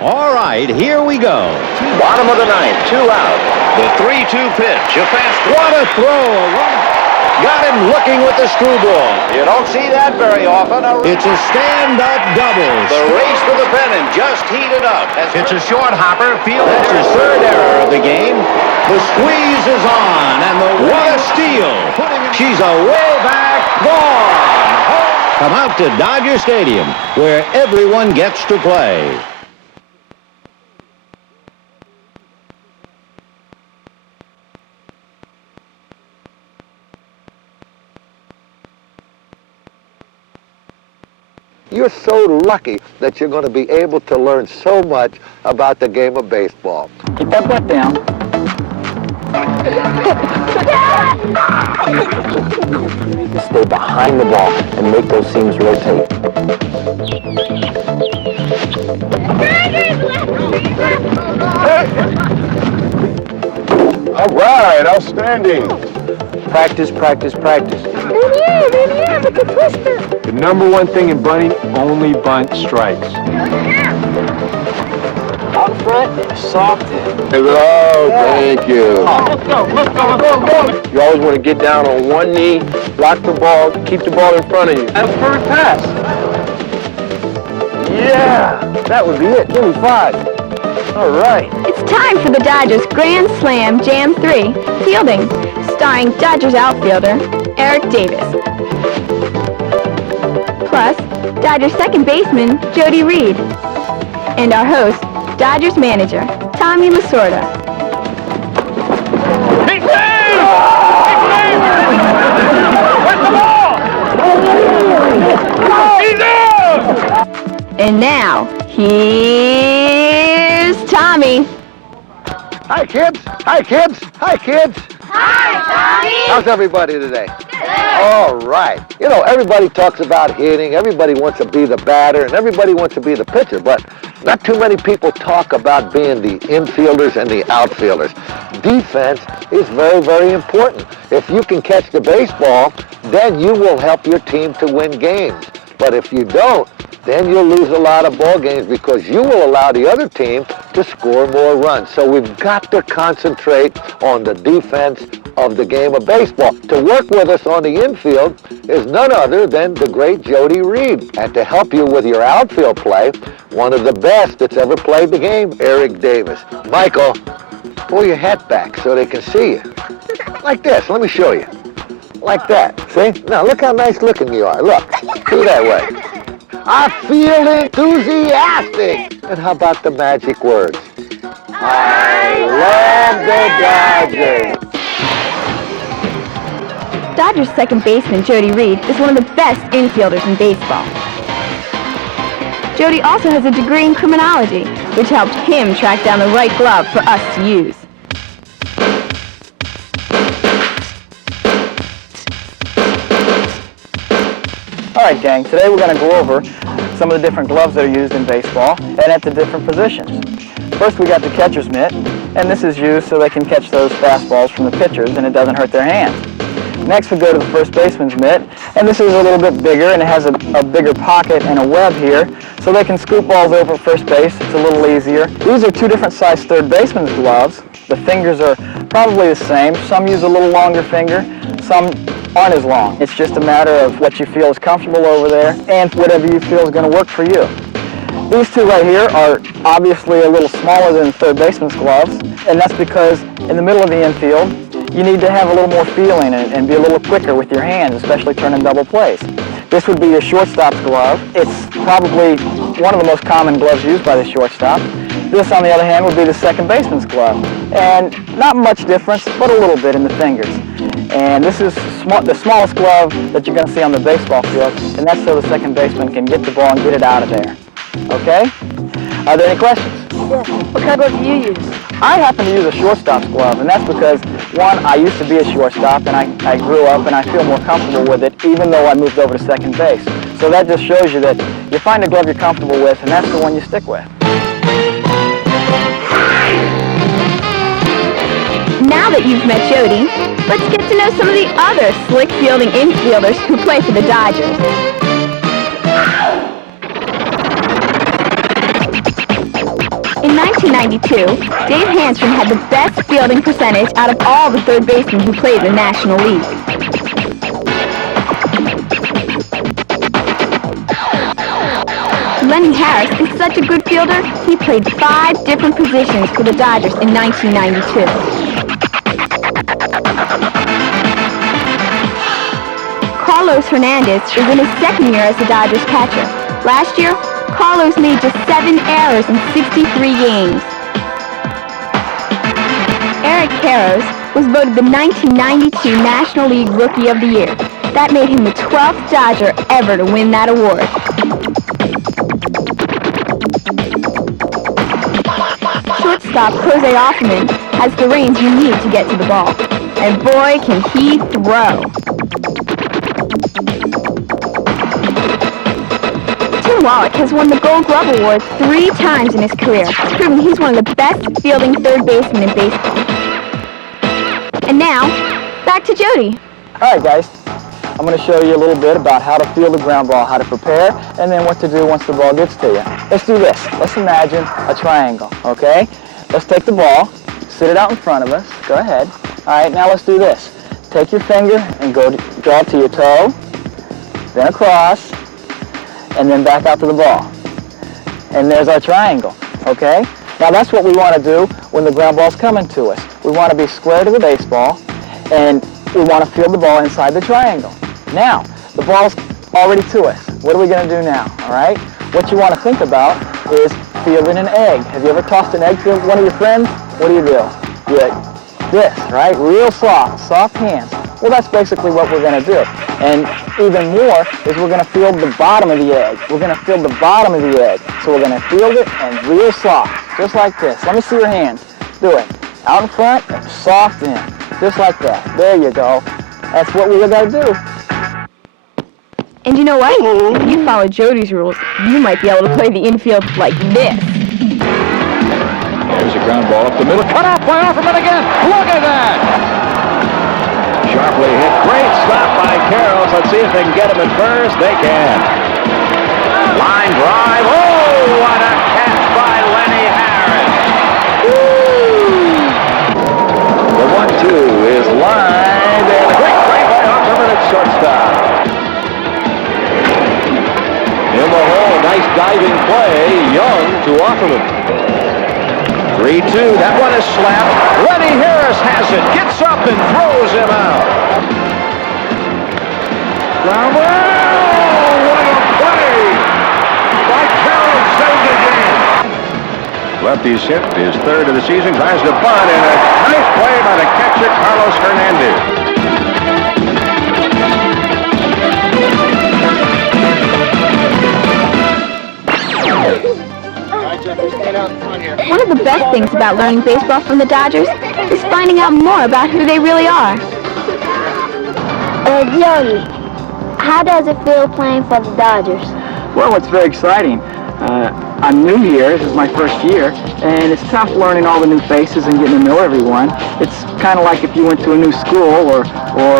All right, here we go. Bottom of the ninth, 2 out. The 3-2 pitch, a fastball. What a throw! Got him looking with the screwball. You don't see that very often. It's a stand-up double. The race for the pennant just heated up. It's a short hopper. That's his third error of the game. The squeeze is on, and what a steal. She's a way back, gone. Come out to Dodger Stadium, where everyone gets to play. You're so lucky that you're going to be able to learn so much about the game of baseball. Keep that butt down. Stay behind the ball and make those seams rotate. All right, outstanding. Practice, practice, practice. The number one thing in bunting, only bunt strikes. Out front, soft. Oh, thank you. Let's go, let's go, let's go, let's go. You always want to get down on one knee, lock the ball, keep the ball in front of you. That's a perfect pass. Yeah, that would be it. Give me 5. All right. It's time for the Dodgers Grand Slam Jam 3, Fielding, starring Dodgers outfielder Eric Davis. Plus, Dodgers second baseman Jody Reed. And our host, Dodgers manager Tommy Lasorda. Big save! Big save! Where's the ball? He's out! And now, here's Tommy. Hi, kids. Hi, kids. Hi, kids. Hi, Tommy. How's everybody today? All right. You know, everybody talks about hitting. Everybody wants to be the batter, and everybody wants to be the pitcher, but not too many people talk about being the infielders and the outfielders. Defense is very, very important. If you can catch the baseball, then you will help your team to win games. But if you don't, then you'll lose a lot of ball games because you will allow the other team to score more runs. So we've got to concentrate on the defense of the game of baseball. To work with us on the infield is none other than the great Jody Reed. And to help you with your outfield play, one of the best that's ever played the game, Eric Davis. Michael, pull your hat back so they can see you. Like this. Let me show you. Like that. See? Now look how nice looking you are. Look. Do that way. I feel enthusiastic. And how about the magic words? I love the Dodgers. Dodgers second baseman Jody Reed is one of the best infielders in baseball. Jody also has a degree in criminology, which helped him track down the right glove for us to use. All right, gang, today we're going to go over some of the different gloves that are used in baseball and at the different positions. First, we got the catcher's mitt, and this is used so they can catch those fastballs from the pitchers and it doesn't hurt their hands. Next, we go to the first baseman's mitt, and this is a little bit bigger and it has a bigger pocket and a web here so they can scoop balls over at first base. It's a little easier. These are 2 different size third baseman's gloves. The fingers are probably the same. Some use a little longer finger, some aren't as long. It's just a matter of what you feel is comfortable over there and whatever you feel is going to work for you. These 2 right here are obviously a little smaller than third baseman's gloves, and that's because in the middle of the infield, you need to have a little more feeling and be a little quicker with your hands, especially turning double plays. This would be your shortstop's glove. It's probably one of the most common gloves used by the shortstop. This, on the other hand, would be the second baseman's glove. And not much difference, but a little bit in the fingers. And this is the smallest glove that you're going to see on the baseball field, and that's so the second baseman can get the ball and get it out of there. Okay? Are there any questions? Yeah. What kind of glove do you use? I happen to use a shortstop's glove, and that's because, one, I used to be a shortstop, and I grew up, and I feel more comfortable with it, even though I moved over to second base. So that just shows you that you find a glove you're comfortable with, and that's the one you stick with. Now that you've met Jody, let's get to know some of the other slick fielding infielders who play for the Dodgers. 1992, Dave Hanstrom had the best fielding percentage out of all the third basemen who played in the National League. Lenny Harris is such a good fielder, he played 5 different positions for the Dodgers in 1992. Carlos Hernandez is in his second year as the Dodgers catcher. Last year, Carlos made just 7 errors in 63 games. Eric Karros was voted the 1992 National League Rookie of the Year. That made him the 12th Dodger ever to win that award. Shortstop Jose Offerman has the range you need to get to the ball. And boy, can he throw. Tim Wallach has won the Gold Glove Award 3 times in his career, proving he's one of the best fielding third basemen in baseball. And now, back to Jody. All right, guys. I'm going to show you a little bit about how to field a ground ball, how to prepare, and then what to do once the ball gets to you. Let's do this. Let's imagine a triangle, okay? Let's take the ball, sit it out in front of us. Go ahead. All right, now let's do this. Take your finger and draw it to your toe, then across, and then back out to the ball. And there's our triangle, okay? Now that's what we want to do when the ground ball's coming to us. We want to be square to the baseball, and we want to field the ball inside the triangle. Now, the ball's already to us. What are we going to do now, all right? What you want to think about is fielding an egg. Have you ever tossed an egg to one of your friends? What do? This, right? Real soft hands. Well, that's basically what we're going to do. And even more is we're going to field the bottom of the egg. We're going to field the bottom of the egg. So we're going to field it and real soft, just like this. Let me see your hands. Do it. Out in front and soft in, just like that. There you go. That's what we're going to do. And you know what? If you follow Jody's rules, you might be able to play the infield like this. There's a ground ball up the middle. Cut off by Offerman again. Look at that. Sharply hit. Great stop by Karros. Let's see if they can get him at first. They can. Line drive. Oh, what a catch by Lenny Harris. Woo! The 1-2 is lined. And a great play by Offerman at shortstop. In the hole, nice diving play. Young to Offerman. 3-2, that one is slapped. Lenny Harris has it, gets up and throws him out. Ground ball! What a play by Karros, saved again. Lefty's hit, his third of the season, tries to bunt, and a nice play by the catcher, Carlos Hernandez. One of the best things about learning baseball from the Dodgers is finding out more about who they really are. Jody, how does it feel playing for the Dodgers? Well, it's very exciting. I'm new here. This is my first year, and it's tough learning all the new faces and getting to know everyone. It's kind of like if you went to a new school or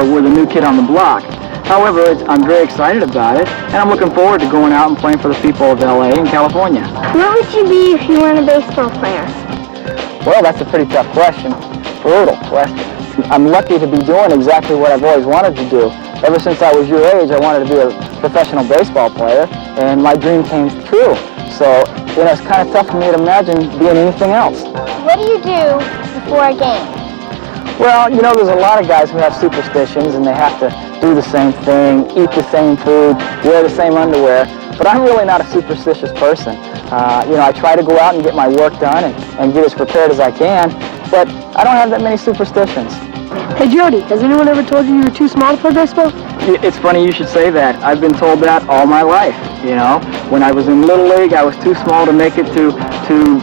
were the new kid on the block. However, I'm very excited about it, and I'm looking forward to going out and playing for the people of LA and California. What would you be if you weren't a baseball player? Well, that's a pretty tough question. Brutal question. I'm lucky to be doing exactly what I've always wanted to do. Ever since I was your age, I wanted to be a professional baseball player, and my dream came true. So, it's kind of tough for me to imagine being anything else. What do you do before a game? Well, there's a lot of guys who have superstitions, and they have to do the same thing, eat the same food, wear the same underwear. But I'm really not a superstitious person. I try to go out and get my work done and get as prepared as I can, but I don't have that many superstitions. Hey, Jody, has anyone ever told you were too small to play baseball? It's funny you should say that. I've been told that all my life, When I was in Little League, I was too small to make it to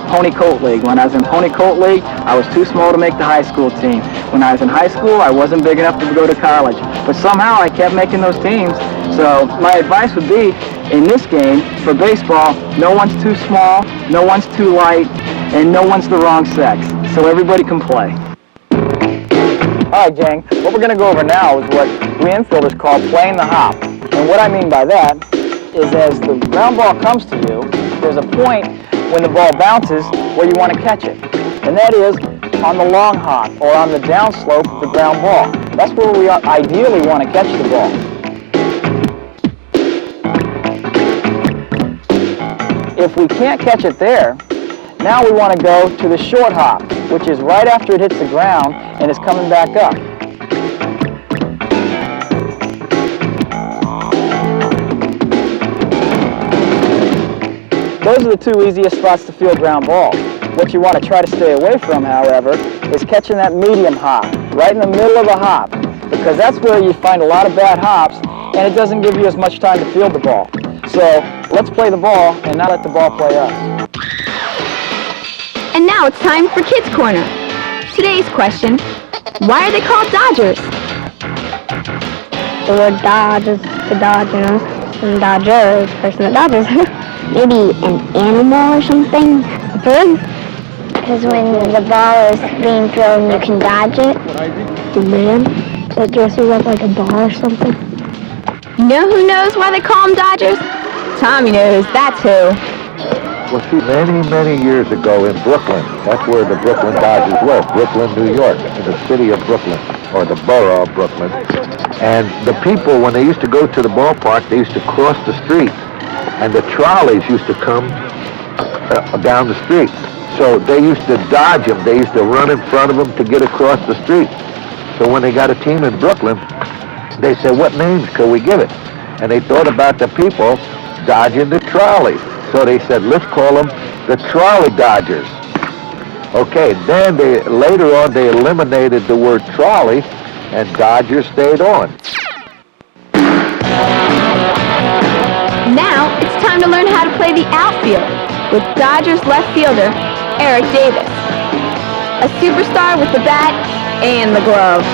Pony Colt League. When I was in Pony Colt League, I was too small to make the high school team. When I was in high school, I wasn't big enough to go to college. But somehow I kept making those teams. So my advice would be, in this game, for baseball, no one's too small, no one's too light, and no one's the wrong sex. So everybody can play. All right, gang, what we're going to go over now is what we infielders call playing the hop. And what I mean by that is as the ground ball comes to you, there's a point when the ball bounces where you want to catch it. And that is on the long hop or on the downslope of the ground ball. That's where we ideally want to catch the ball. If we can't catch it there, now we want to go to the short hop, which is right after it hits the ground and is coming back up. Those are the two easiest spots to field ground balls. What you want to try to stay away from, however, is catching that medium hop, right in the middle of the hop, because that's where you find a lot of bad hops, and it doesn't give you as much time to field the ball. So let's play the ball and not let the ball play us. And now it's time for Kids Corner. Today's question, why are they called Dodgers? The word dodge is the Dodgers, and Dodgers, person that dodges. Maybe an animal or something? A bird? Because when the ball is being thrown, you can dodge it. The man that dresses up like a ball or something. You know who knows why they call them Dodgers? Tommy knows, that's who. Well, see, many years ago in Brooklyn, that's where the Brooklyn Dodgers were, Brooklyn, New York, in the city of Brooklyn, or the borough of Brooklyn. And the people, when they used to go to the ballpark, they used to cross the street, and the trolleys used to come down the street. So they used to dodge them. They used to run in front of them to get across the street. So when they got a team in Brooklyn, they said, what names could we give it? And they thought about the people dodging the trolleys. So they said, let's call them the Trolley Dodgers. Okay, then later on they eliminated the word trolley, and Dodgers stayed on. Now it's time to learn how to play the outfield with Dodgers left fielder Eric Davis, a superstar with the bat and the glove.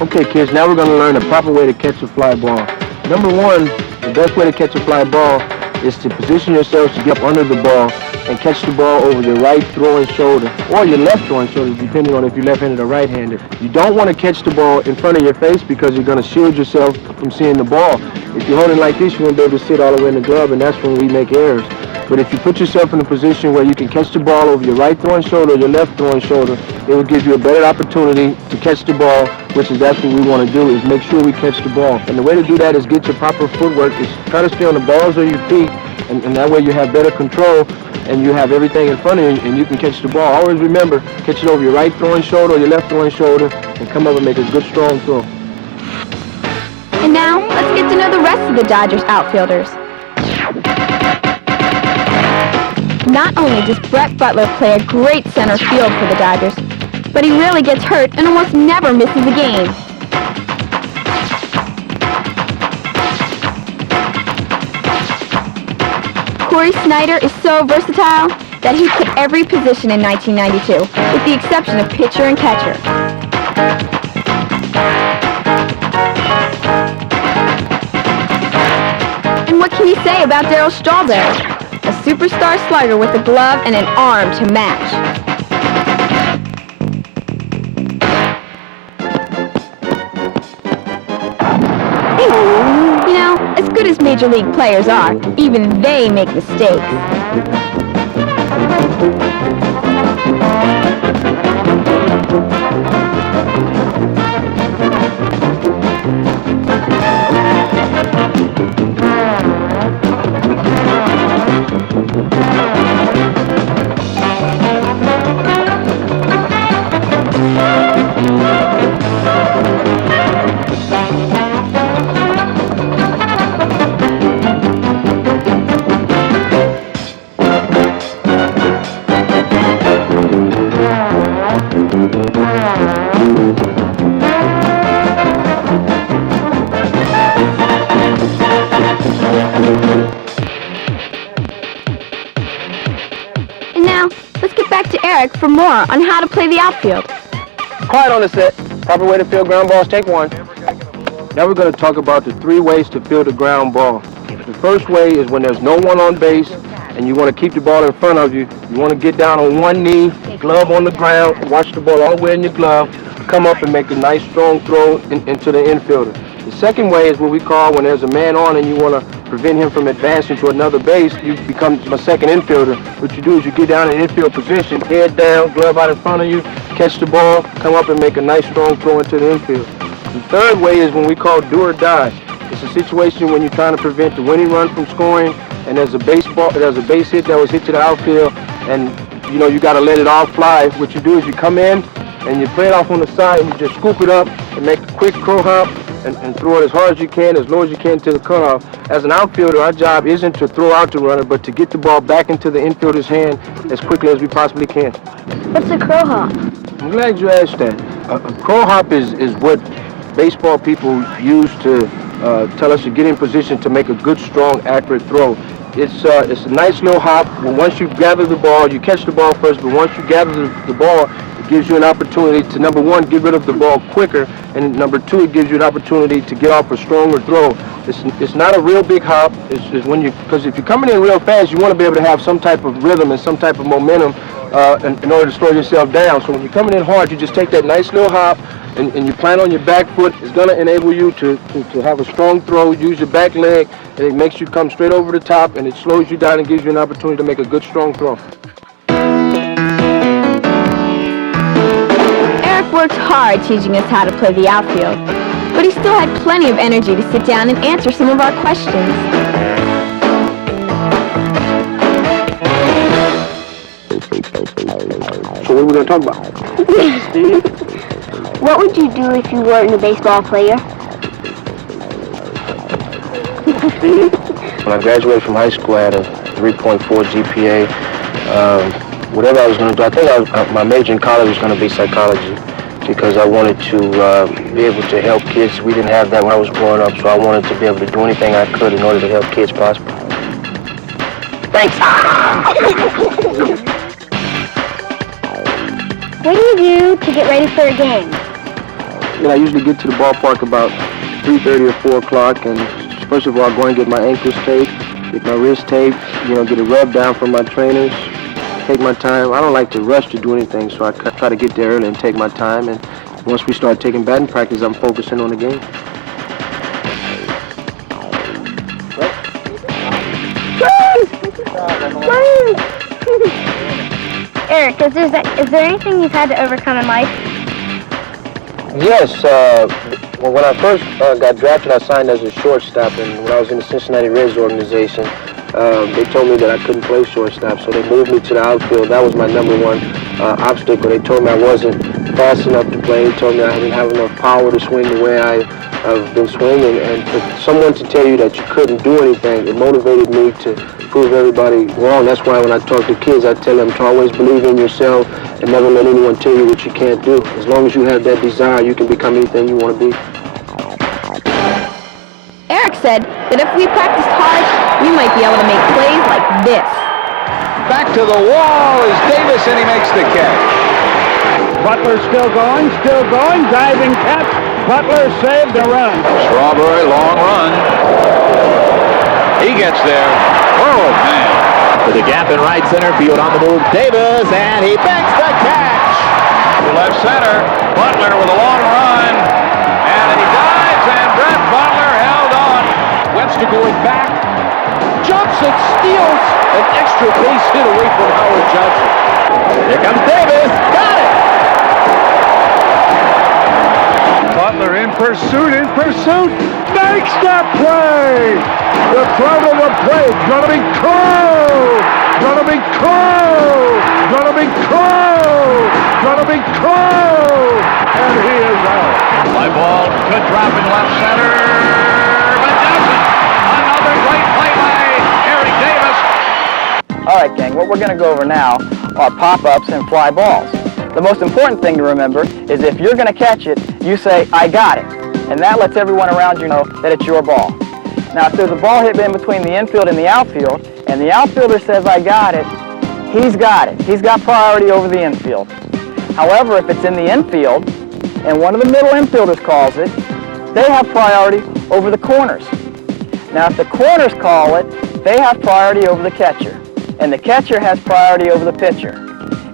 Okay, kids, now we're going to learn the proper way to catch a fly ball. Number one, the best way to catch a fly ball is to position yourselves to get up under the ball and catch the ball over your right throwing shoulder or your left throwing shoulder, depending on if you're left-handed or right-handed. You don't want to catch the ball in front of your face because you're going to shield yourself from seeing the ball. If you're holding like this, you won't be able to sit all the way in the glove, and that's when we make errors. But if you put yourself in a position where you can catch the ball over your right throwing shoulder or your left throwing shoulder, it will give you a better opportunity to catch the ball, which is that's what we want to do, is make sure we catch the ball. And the way to do that is get your proper footwork, is try to stay on the balls of your feet, and that way you have better control, and you have everything in front of you, and you can catch the ball. Always remember, catch it over your right throwing shoulder or your left throwing shoulder, and come up and make a good, strong throw. And now, let's get to know the rest of the Dodgers outfielders. Not only does Brett Butler play a great center field for the Dodgers, but he really gets hurt and almost never misses a game. Corey Snyder is so versatile that he put every position in 1992, with the exception of pitcher and catcher. And what can you say about Darryl Strawberry? A superstar slugger with a glove and an arm to match. You know, as good as Major League players are, even they make mistakes. For more on how to play the outfield. Quiet on the set. Proper way to field ground balls, take one. Now we're going to talk about the 3 ways to field a ground ball. The first way is when there's no one on base and you want to keep the ball in front of you. You want to get down on one knee, glove on the ground, watch the ball all the way in your glove, come up and make a nice strong throw into the infielder. The second way is what we call when there's a man on and you want to prevent him from advancing to another base, you become a second infielder. What you do is you get down in infield position, head down, glove out in front of you, catch the ball, come up and make a nice strong throw into the infield. The third way is when we call do or die. It's a situation when you're trying to prevent the winning run from scoring, and there's a base hit that was hit to the outfield, and you know you got to let it all fly. What you do is you come in and you play it off on the side, and you just scoop it up and make a quick crow hop and throw it as hard as you can, as low as you can to the cutoff. As an outfielder, our job isn't to throw out the runner, but to get the ball back into the infielder's hand as quickly as we possibly can. What's a crow hop? I'm glad you asked that. A crow hop is what baseball people use to tell us to get in position to make a good, strong, accurate throw. It's a nice little hop. Once you gather the ball, you catch the ball first, but once you gather the ball, it gives you an opportunity to, number one, get rid of the ball quicker, and number two, it gives you an opportunity to get off a stronger throw. It's not a real big hop. It's when because if you're coming in real fast, you want to be able to have some type of rhythm and some type of momentum in order to slow yourself down. So when you're coming in hard, you just take that nice little hop, and you plant on your back foot. It's going to enable you to have a strong throw, use your back leg, and it makes you come straight over the top, and it slows you down and gives you an opportunity to make a good, strong throw. Eric worked hard teaching us how to play the outfield, but he still had plenty of energy to sit down and answer some of our questions. So what are we going to talk about? What would you do if you weren't a baseball player? When I graduated from high school, I had a 3.4 GPA. Whatever I was going to do, I think my major in college was going to be psychology, because I wanted to be able to help kids. We didn't have that when I was growing up, so I wanted to be able to do anything I could in order to help kids prosper. Thanks. What do you do to get ready for a game? You know, I usually get to the ballpark about 3:30 or 4 o'clock, and first of all, I go and get my ankles taped, get my wrist taped, you know, get a rub down from my trainers, take my time. I don't like to rush to do anything, so I try to get there early and take my time, and once we start taking batting practice, I'm focusing on the game. Eric, is there anything you've had to overcome in life? Yes, well, when I first got drafted, I signed as a shortstop, and when I was in the Cincinnati Reds organization, they told me that I couldn't play shortstop, so they moved me to the outfield. That was my number one obstacle. They told me I wasn't fast enough to play. They told me I didn't have enough power to swing the way I've been swinging, and for someone to tell you that you couldn't do anything, it motivated me to prove everybody wrong. That's why when I talk to kids, I tell them to always believe in yourself and never let anyone tell you what you can't do. As long as you have that desire, you can become anything you want to be. Eric said that if we practiced hard, we might be able to make plays like this. Back to the wall is Davis, and he makes the catch. Butler still going, diving catch. Butler saved the run. Strawberry, long run. He gets there. Oh, man. To the gap in right center field on the move, Davis, and he makes the catch. To left center, Butler with a long run. And he dives, and Brett Butler held on. Webster going back. Jumps and steals an extra base hit away from Howard Johnson. Here comes Davis. Got it. Butler in pursuit, makes that play! The throw to the plate, gonna be Crow! Gonna be Crow! Gonna be Crow! Gonna be Crow! And he is out. Fly ball could drop in left center, but doesn't. Another great play by Eric Davis. All right, gang, what we're going to go over now are pop-ups and fly balls. The most important thing to remember is if you're going to catch it, you say, I got it. And that lets everyone around you know that it's your ball. Now, if there's a ball hit in between the infield and the outfield, and the outfielder says, I got it, he's got it. He's got priority over the infield. However, if it's in the infield, and one of the middle infielders calls it, they have priority over the corners. Now, if the corners call it, they have priority over the catcher, and the catcher has priority over the pitcher.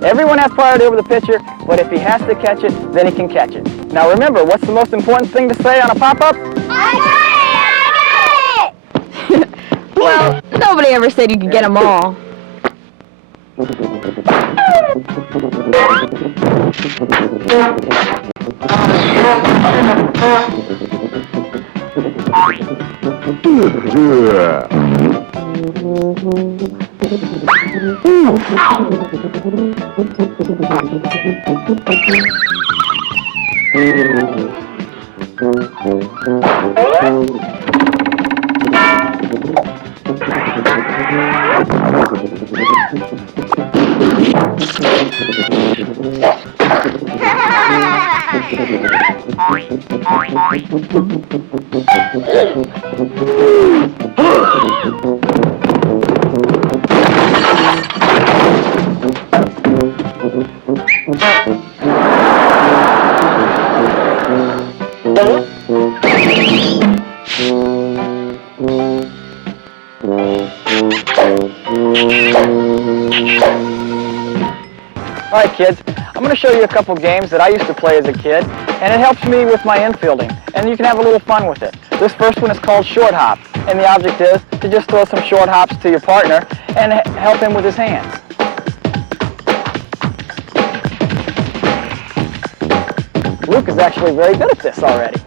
Everyone has priority over the pitcher, but if he has to catch it, then he can catch it. Now remember, what's the most important thing to say on a pop-up? I got it! Well, nobody ever said you could get them all. All right, kids, I'm going to show you a couple games that I used to play as a kid, and it helps me with my infielding, and you can have a little fun with it. This first one is called short hop, and the object is to just throw some short hops to your partner and help him with his hands. Luke is actually very good at this already.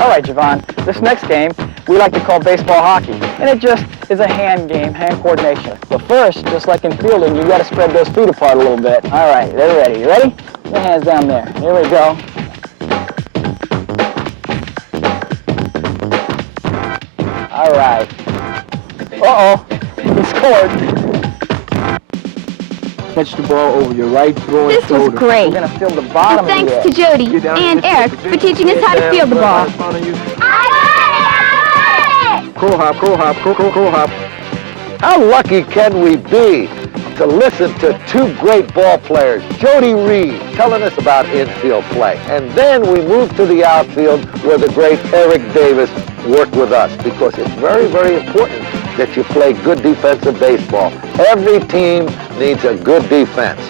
All right, Javon, this next game we like to call baseball hockey, and it just is a hand game, hand coordination. But first, just like in fielding, you got to spread those feet apart a little bit. All right, they're ready. You ready? Your hands down there. Here we go. All right. Uh-oh, he scored. Catch the ball over your right throwing This was shoulder. great. We're going to field the bottom Well, of the thanks to edge. Jody and Eric for teaching us how to field the ball. Crow hop, crow hop, crow hop. How lucky can we be to listen to two great ball players, Jody Reed, telling us about infield play. And then we move to the outfield where the great Eric Davis worked with us, because it's very, very important that you play good defensive baseball. Every team needs a good defense.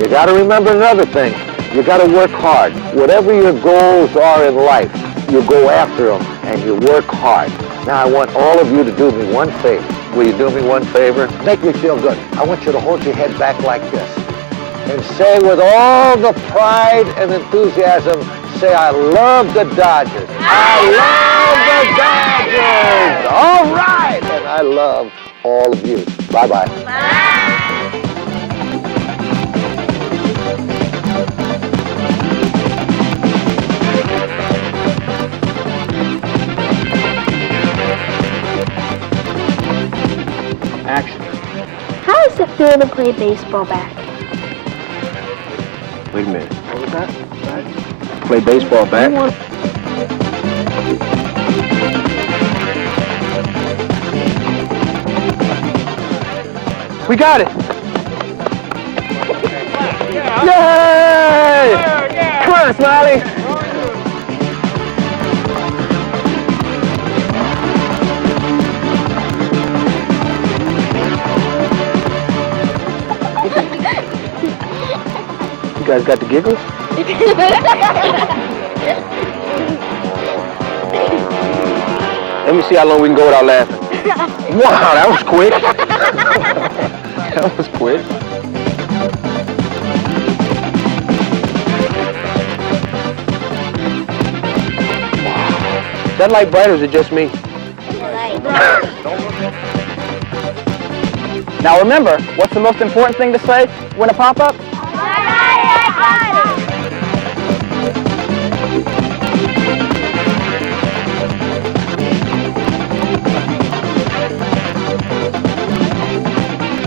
You got to remember another thing. You got to work hard. Whatever your goals are in life, you go after them and you work hard. Now I want all of you to do me one favor. Will you do me one favor? Make me feel good. I want you to hold your head back like this and say with all the pride and enthusiasm, say, I love the Dodgers. I love the Dodgers. All right. And I love all of you. Bye-bye. Action. How does it feel to play baseball back? Wait a minute. What was that? Play baseball back? We got it. Yay! Come on, Smiley. You guys got the giggles? Let me see how long we can go without laughing. Wow, that was quick. That was quick. Is that light bright or is it just me? Now remember, what's the most important thing to say when a pop-up?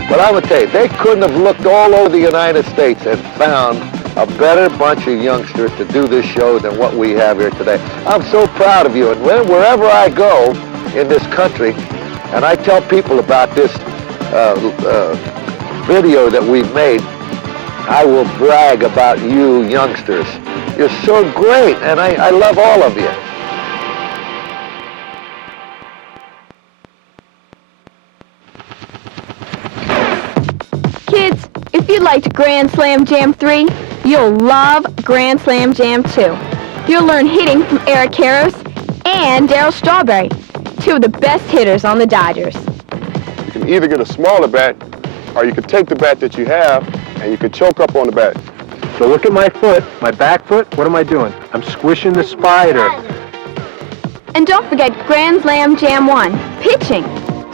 But I would tell you, they couldn't have looked all over the United States and found a better bunch of youngsters to do this show than what we have here today. I'm so proud of you. And wherever I go in this country, and I tell people about this video that we've made, I will brag about you youngsters. You're so great, and I love all of you. Kids, if you liked Grand Slam Jam 3, you'll love Grand Slam Jam 2. You'll learn hitting from Eric Harris and Darryl Strawberry. two of the best hitters on the Dodgers. You can either get a smaller bat, or you can take the bat that you have, and you can choke up on the bat. So look at my foot, my back foot. What am I doing? I'm squishing the spider. And don't forget Grand Slam Jam 1, Pitching,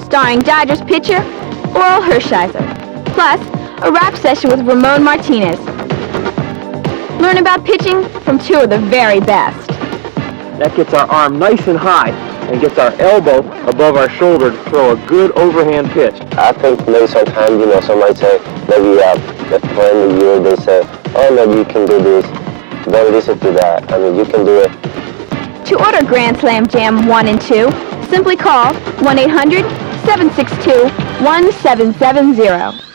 starring Dodgers pitcher Oral Hershiser. Plus, a rap session with Ramon Martinez. Learn about pitching from two of the very best. That gets our arm nice and high and gets our elbow above our shoulder to throw a good overhand pitch. I think maybe sometimes, you know, somebody say, maybe the friend of you, they say, oh, maybe you can do this. Don't listen to that. I mean, you can do it. To order Grand Slam Jam 1 and 2, simply call 1-800-762-1770.